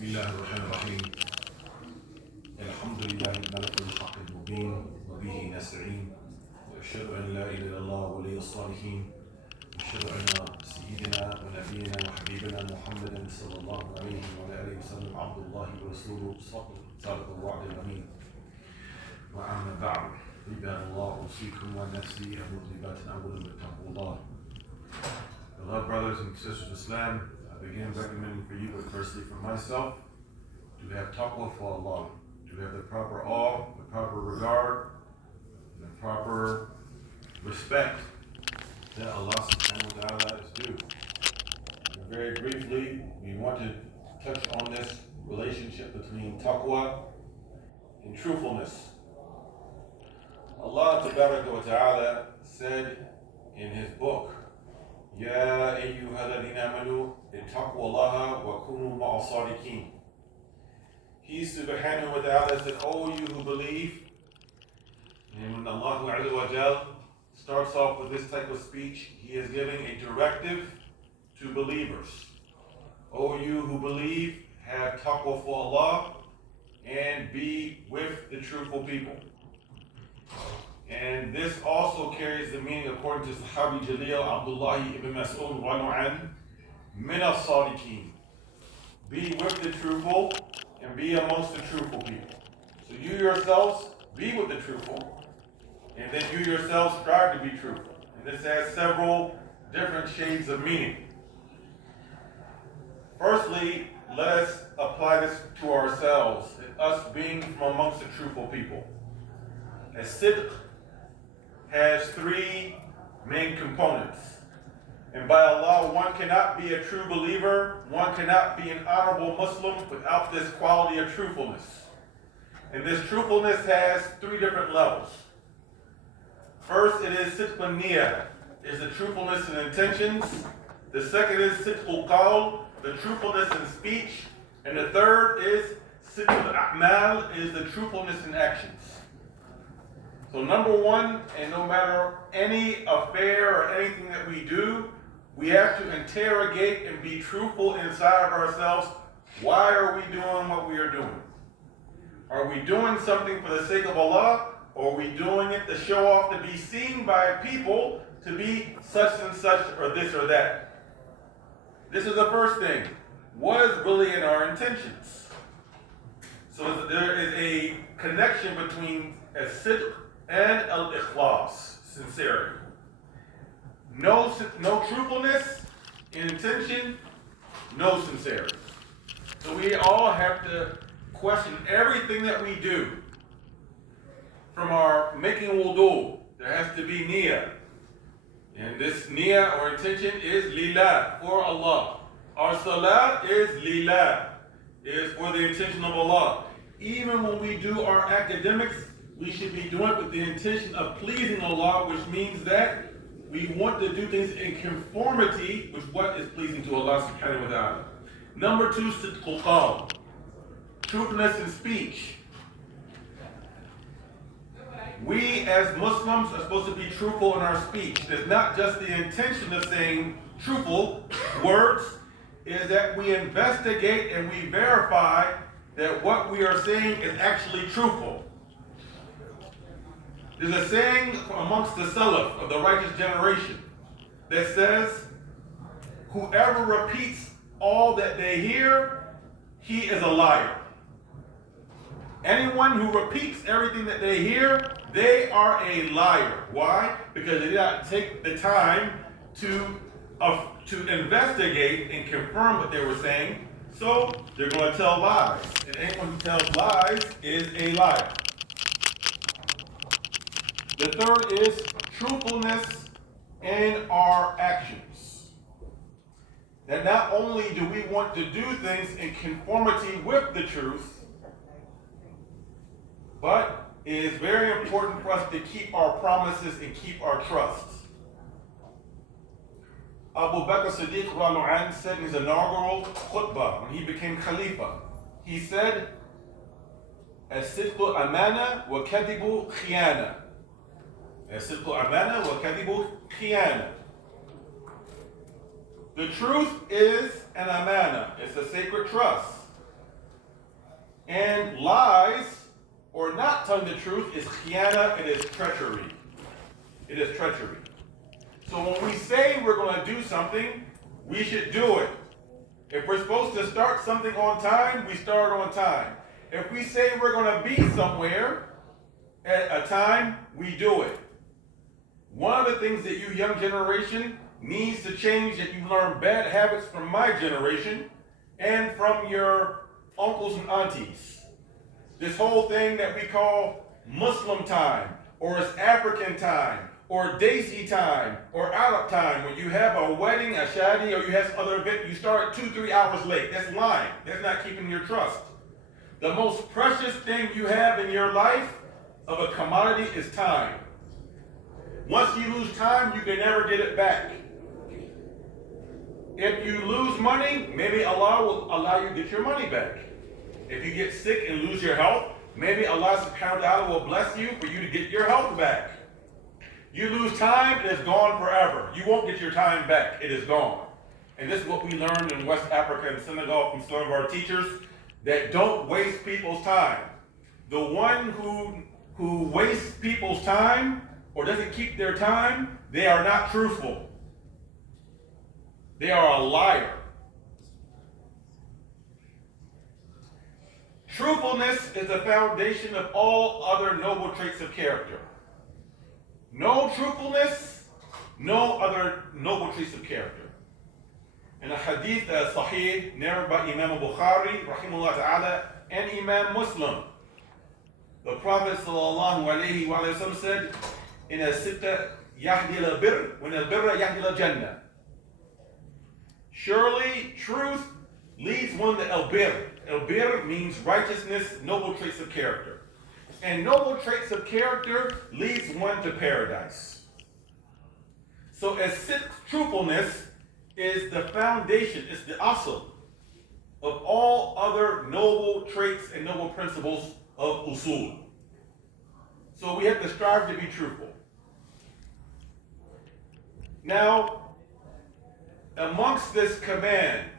بسم الله الرحمن الرحيم الحمد لله الملك الحق المبين وبه نستعين وأشهد أن لا إله إلا الله ولي الصالحين وأشهد أن سيدنا ونبينا وحبيبنا محمدا صلى الله عليه وعلى آله وسلم عبد الله ورسوله صادق الوعد الأمين وأما بعد عباد الله أوصيكم ونفسي المذنبات أولا بتقوى الله. Beloved brothers and sisters of Islam, I begin recommending for you, but firstly for myself, to have taqwa for Allah, to have the proper awe, the proper regard, the proper respect that Allah subhanahu wa ta'ala is due. And very briefly, we want to touch on this relationship between taqwa and truthfulness. Allah ta'ala said in His book, يا أيها الذين آمنوا اتقوا الله وكونوا مع الصادقين. He subhanahu wa ta'ala said, "O you who believe," and when Allah Azza wa Jal starts off with this type of speech, He is giving a directive to believers. O you who believe, have taqwa for Allah and be with the truthful people. And this also carries the meaning, according to Sahabi Jalil Abdullah ibn Mas'ud Wanu'an, min as-sadiqeen. Be with the truthful and be amongst the truthful people. So you yourselves be with the truthful, and then you yourselves strive to be truthful. And this has several different shades of meaning. Firstly, let us apply this to ourselves, us being from amongst the truthful people. As-sidq has three main components. And by Allah, one cannot be a true believer, one cannot be an honorable Muslim without this quality of truthfulness. And this truthfulness has three different levels. First, it is sidqul niyah, is the truthfulness in intentions. The second is sidqul qawl, the truthfulness in speech. And the third is sidqul a'mal, is the truthfulness in actions. So number one, and no matter any affair or anything that we do, we have to interrogate and be truthful inside of ourselves. Why are we doing what we are doing? Are we doing something for the sake of Allah, or are we doing it to show off, to be seen by people, to be such and such, or this or that? This is the first thing. What is really in our intentions? So there is a connection between as-sidq and al-ikhlas, sincerity. No truthfulness in intention, no sincerity. So we all have to question everything that we do. From our making wudu, there has to be niyyah. And this niyyah or intention is lillah, for Allah. Our salah is lillah, is for the intention of Allah. Even when we do our academics, we should be doing it with the intention of pleasing Allah, which means that we want to do things in conformity with what is pleasing to Allah subhanahu wa ta'ala. Number two, sidqul qawl, truthfulness in speech. We as Muslims are supposed to be truthful in our speech. It's not just the intention of saying truthful words, it is that we investigate and we verify that what we are saying is actually truthful. There's a saying amongst the Salaf of the righteous generation that says, whoever repeats all that they hear, he is a liar. Anyone who repeats everything that they hear, they are a liar. Why? Because they did not take the time to investigate and confirm what they were saying, so they're going to tell lies. And anyone who tells lies is a liar. The third is truthfulness in our actions. That not only do we want to do things in conformity with the truth, but it is very important for us to keep our promises and keep our trusts. Abu Bakr Siddiq Ralu'an said in his inaugural khutbah when he became Khalifa, he said, "As-sidqu amana wa kadhibu khiyana." As-sidqu amana wa kadhibu khiyana. The truth is an amana. It's a sacred trust. And lies, or not telling the truth, is khiyana, it is treachery. It is treachery. So when we say we're going to do something, we should do it. If we're supposed to start something on time, we start on time. If we say we're going to be somewhere at a time, we do it. One of the things that you young generation needs to change, that you learn bad habits from my generation and from your uncles and aunties. This whole thing that we call Muslim time, or it's African time, or Desi time, or Arab time. When you have a wedding, a shadi, or you have some other event, you start 2-3 hours late. That's lying. That's not keeping your trust. The most precious thing you have in your life of a commodity is time. Once you lose time, you can never get it back. If you lose money, maybe Allah will allow you to get your money back. If you get sick and lose your health, maybe Allah subhanahu wa ta'ala will bless you for you to get your health back. You lose time, it is gone forever. You won't get your time back. It is gone. And this is what we learned in West Africa and Senegal from some of our teachers, that don't waste people's time. The one who wastes people's time or doesn't keep their time, they are not truthful. They are a liar. Truthfulness is the foundation of all other noble traits of character. No truthfulness, no other noble traits of character. In a hadith sahih narrated by Imam Bukhari, rahimahullah ta'ala, and Imam Muslim, the Prophet sallallahu alayhi wa sallam said, in a sitta yahdi al-birr, when al-birra yahdi al-jannah. Surely truth leads one to al-birr. Al-birr means righteousness, noble traits of character. And noble traits of character leads one to paradise. So as truthfulness is the foundation, it's the asl of all other noble traits and noble principles of usul. So we have to strive to be truthful. Now, amongst this command,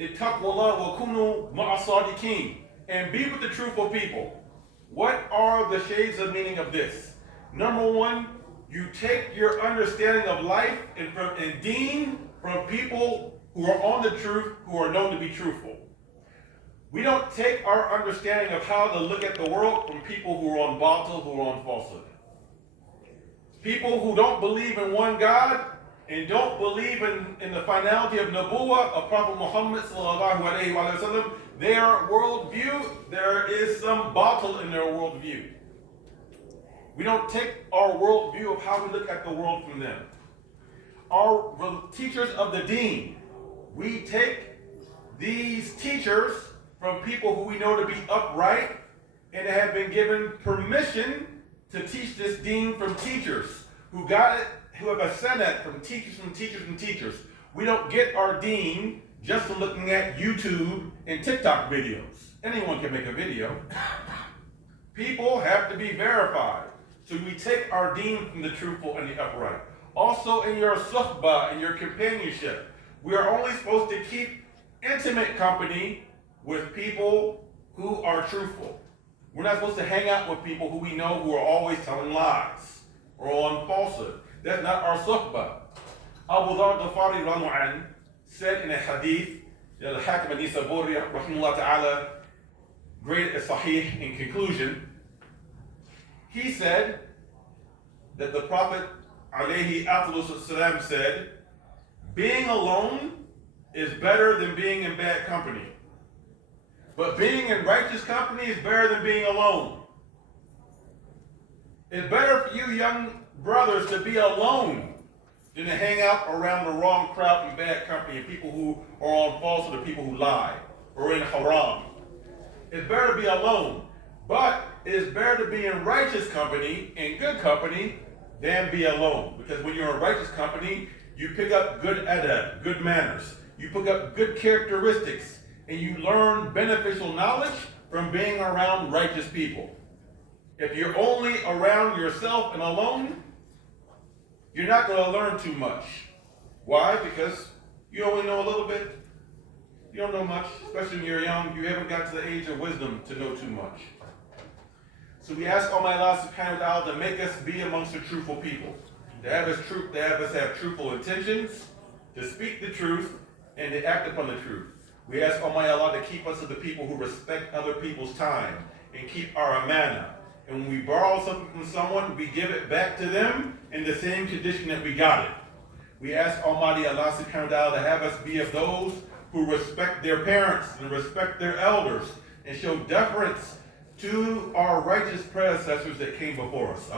ittaqullah wa kunu ma'a sadiqin, and be with the truthful people. What are the shades of meaning of this? Number one, you take your understanding of life and deen from people who are on the truth, who are known to be truthful. We don't take our understanding of how to look at the world from people who are on batil, who are on falsehood. People who don't believe in one God and don't believe in the finality of Nabuwah of Prophet Muhammad sallallahu alaihi wasallam, their worldview, there is some batil in their worldview. We don't take our worldview of how we look at the world from them. Our teachers of the deen, we take these teachers from people who we know to be upright and have been given permission to teach this deen from teachers who got it, who have a sanad from teachers from teachers from teachers. We don't get our deen just from looking at YouTube and TikTok videos. Anyone can make a video. People have to be verified. So we take our deen from the truthful and the upright. Also in your suhbah, in your companionship, we are only supposed to keep intimate company with people who are truthful. We're not supposed to hang out with people who we know who are always telling lies or on falsehood. That's not our suhbah. Abu Dharr Ghafari radhiyallahu anhu said in a hadith, Al-Hakim al-Nisaburi rahimahullah ta'ala, great as sahih in conclusion, he said that the Prophet alayhi afdalus salam said, being alone is better than being in bad company. But being in righteous company is better than being alone. It's better for you young brothers to be alone than to hang out around the wrong crowd and bad company and people who are on falsehood or people who lie or in haram. It's better to be alone. But it is better to be in righteous company, in good company, than be alone. Because when you're in righteous company, you pick up good adab, good manners. You pick up good characteristics. And you learn beneficial knowledge from being around righteous people. If you're only around yourself and alone, you're not going to learn too much. Why? Because you only know a little bit. You don't know much, especially when you're young. You haven't got to the age of wisdom to know too much. So we ask Almighty Allah subhanahu wa ta'ala to make us be amongst the truthful people. To have us have truthful intentions, to speak the truth, and to act upon the truth. We ask Almighty Allah to keep us as the people who respect other people's time and keep our amana. And when we borrow something from someone, we give it back to them in the same condition that we got it. We ask Almighty Allah subhanahu wa ta'ala to have us be of those who respect their parents and respect their elders and show deference to our righteous predecessors that came before us.